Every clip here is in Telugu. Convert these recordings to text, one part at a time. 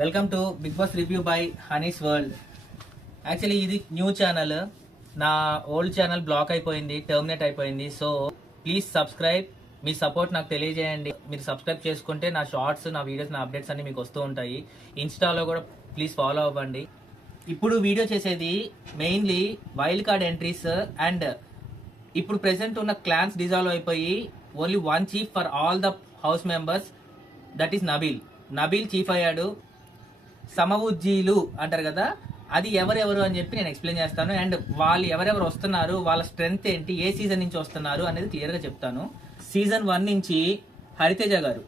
Welcome to Bigg Boss review by honey's world. Actually ఇది న్యూ ఛానల్. నా ఓల్డ్ ఛానల్ బ్లాక్ అయిపోయింది, టర్మినేట్ అయిపోయింది. So please subscribe. మీ సపోర్ట్ నాకు తెలియజేయండి. మీరు సబ్స్క్రైబ్ చేసుకుంటే నా షార్ట్స్, నా వీడియోస్, నా అప్డేట్స్ అన్ని మీకు వస్తూ ఉంటాయి. ఇన్స్టాలో కూడా ప్లీజ్ ఫాలో అవ్వండి. ఇప్పుడు వీడియో చేసేది mainly wild card entries and ఇప్పుడు ప్రెసెంట్ ఉన్న క్లాన్స్ డిజాల్వ్ అయిపోయి only one chief for all the house members, that is Nabeel chief అయ్యాడు. సమవుజ్జీలు అంటారు కదా, అది ఎవరెవరు అని చెప్పి నేను ఎక్స్ప్లెయిన్ చేస్తాను. అండ్ వాళ్ళు ఎవరెవరు వస్తున్నారు, వాళ్ళ స్ట్రెంగ్త్ ఏంటి, ఏ సీజన్ నుంచి వస్తున్నారు అనేది క్లియర్ గా చెప్తాను. సీజన్ 1 నుంచి హరితేజ గారు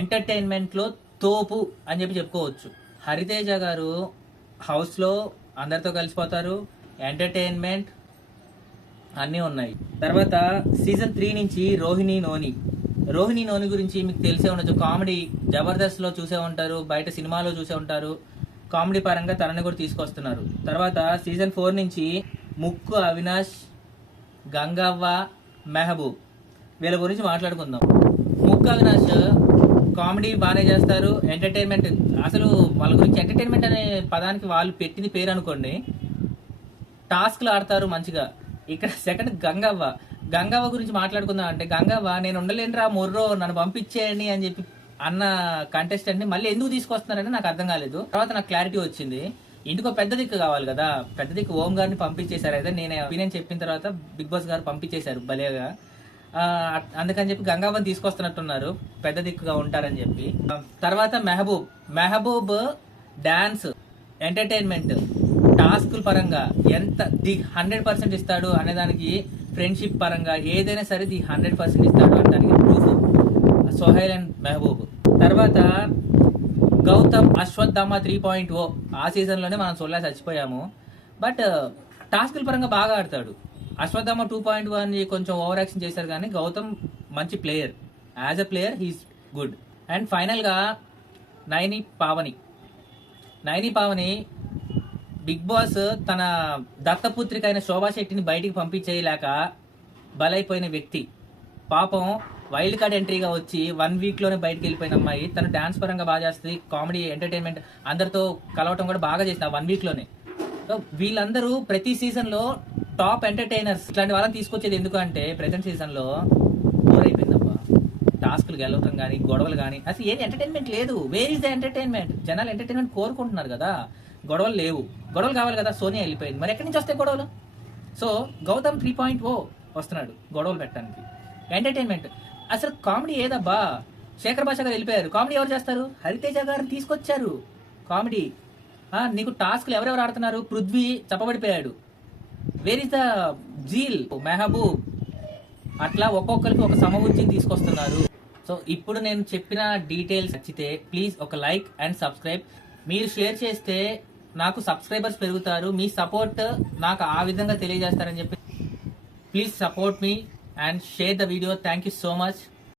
ఎంటర్టైన్మెంట్ లో తోపు అని చెప్పి చెప్పుకోవచ్చు. హరితేజ గారు హౌస్ లో అందరితో కలిసిపోతారు, ఎంటర్టైన్మెంట్ అన్నీ ఉన్నాయి. తర్వాత సీజన్ 3 నుంచి రోహిణి నోని గురించి మీకు తెలిసే ఉండొచ్చు. కామెడీ జబర్దస్త్ లో చూసే ఉంటారు, బయట సినిమాలో చూసే ఉంటారు. కామెడీ పరంగా తనని కూడా తీసుకొస్తున్నారు. తర్వాత సీజన్ 4 నుంచి ముక్కు అవినాష్, గంగవ్వ, మెహబూబ్, వీళ్ళ గురించి మాట్లాడుకుందాం. ముక్కు అవినాష్ కామెడీ బాగానే చేస్తారు, ఎంటర్టైన్మెంట్. అసలు వాళ్ళ గురించి ఎంటర్టైన్మెంట్ అనే పదానికి వాళ్ళు పెట్టింది పేరు అనుకోండి. టాస్క్లు ఆడతారు మంచిగా. ఇక్కడ సెకండ్ గంగవ్వ గురించి మాట్లాడుకుందాం అంటే, గంగవ్వ నేను ఉండలేనురా మొర్రో, నన్ను పంపించేయండి అని చెప్పి అన్న కంటెస్టెంట్ ని మళ్ళీ ఎందుకు తీసుకొస్తున్నారని నాకు అర్థం కాలేదు. తర్వాత నాకు క్లారిటీ వచ్చింది, ఇంటికో పెద్ద దిక్కు కావాలి కదా, పెద్ద దిక్కు ఓం గారిని పంపించేశారు. అయితే నేను ఒపీనియన్ చెప్పిన తర్వాత బిగ్ బాస్ గారు పంపించేశారు భలేగా. అందుకని చెప్పి గంగవ్వని తీసుకొస్తున్నట్టున్నారు, పెద్ద దిక్కుగా ఉంటారని చెప్పి. తర్వాత మెహబూబ్ డాన్స్, ఎంటర్టైన్మెంట్, టాస్కుల పరంగా ఎంత 100% ఇస్తాడు అనేదానికి, ఫ్రెండ్షిప్ పరంగా ఏదైనా సరే 100% ఇస్తాడు అనడానికి ప్రూఫ్ సోహైల్ అండ్ మెహబూబ్. తర్వాత గౌతమ్ అశ్వత్థామ 3.0 ఆ సీజన్ లోనే మనం సొల్లా చచ్చిపోయాము. బట్ టాస్కుల పరంగా బాగా ఆడతాడు. అశ్వత్థామ 2.1 అని కొంచెం ఓవర్ యాక్షన్ చేశారు, కానీ గౌతమ్ మంచి player. As a player he's good. And final గా నైని పావని బిగ్ బాస్ తన దత్తపుత్రిక అయిన శోభా శెట్టిని బయటికి పంపించేయలేక బలైపోయిన వ్యక్తి. పాపం వైల్డ్ కార్డ్ ఎంట్రీగా వచ్చి 1 వీక్ లోనే బయటకు వెళ్ళిపోయిన అమ్మాయి. తను డాన్స్ పరంగా బాగా చేస్తుంది, కామెడీ, ఎంటర్టైన్మెంట్, అందరితో కలవటం కూడా బాగా చేసిన 1 వీక్ లోనే. వీళ్ళందరూ ప్రతి సీజన్ లో టాప్ ఎంటర్టైనర్స్. ఇట్లాంటి వాళ్ళని తీసుకొచ్చేది ఎందుకు అంటే, ప్రెసెంట్ సీజన్ లో బోర్ అయిపోయిందబ్బా. టాస్క్లు గెలవటం కానీ, గొడవలు కానీ, అసలు ఏది ఎంటర్టైన్మెంట్ లేదు. Wear is the entertainment? జనాలు ఎంటర్టైన్మెంట్ కోరుకుంటున్నారు కదా, గొడవలు లేవు. గొడవలు కావాలి కదా, సోనియా వెళ్ళిపోయింది, మరి ఎక్కడి నుంచి వస్తాయి గొడవలు? సో గౌతమ్ 3.0 వస్తున్నాడు గొడవలు పెట్టడానికి. ఎంటర్టైన్మెంట్ అసలు కామెడీ ఏదబ్బా? శేఖర్ భాష గారు వెళ్ళిపోయారు, కామెడీ ఎవరు చేస్తారు? హరితేజ గారిని తీసుకొచ్చారు కామెడీ. నీకు టాస్క్లు ఎవరెవరు ఆడుతున్నారు? పృథ్వీ చప్పబడిపోయాడు. Where is the zeal? Mehboob. అట్లా ఒక్కొక్కరికి ఒక సమబుద్ధిని తీసుకొస్తున్నారు. సో ఇప్పుడు నేను చెప్పిన డీటెయిల్స్ నచ్చితే ప్లీజ్ ఒక లైక్ అండ్ సబ్స్క్రైబ్. మీరు షేర్ చేస్తే నాకు సబ్స్క్రైబర్స్ పెరుగుతారు. మీ సపోర్ట్ నాకు ఆ విధంగా తెలియజేస్తారని చెప్పి please support me and share the video. Thank you so much.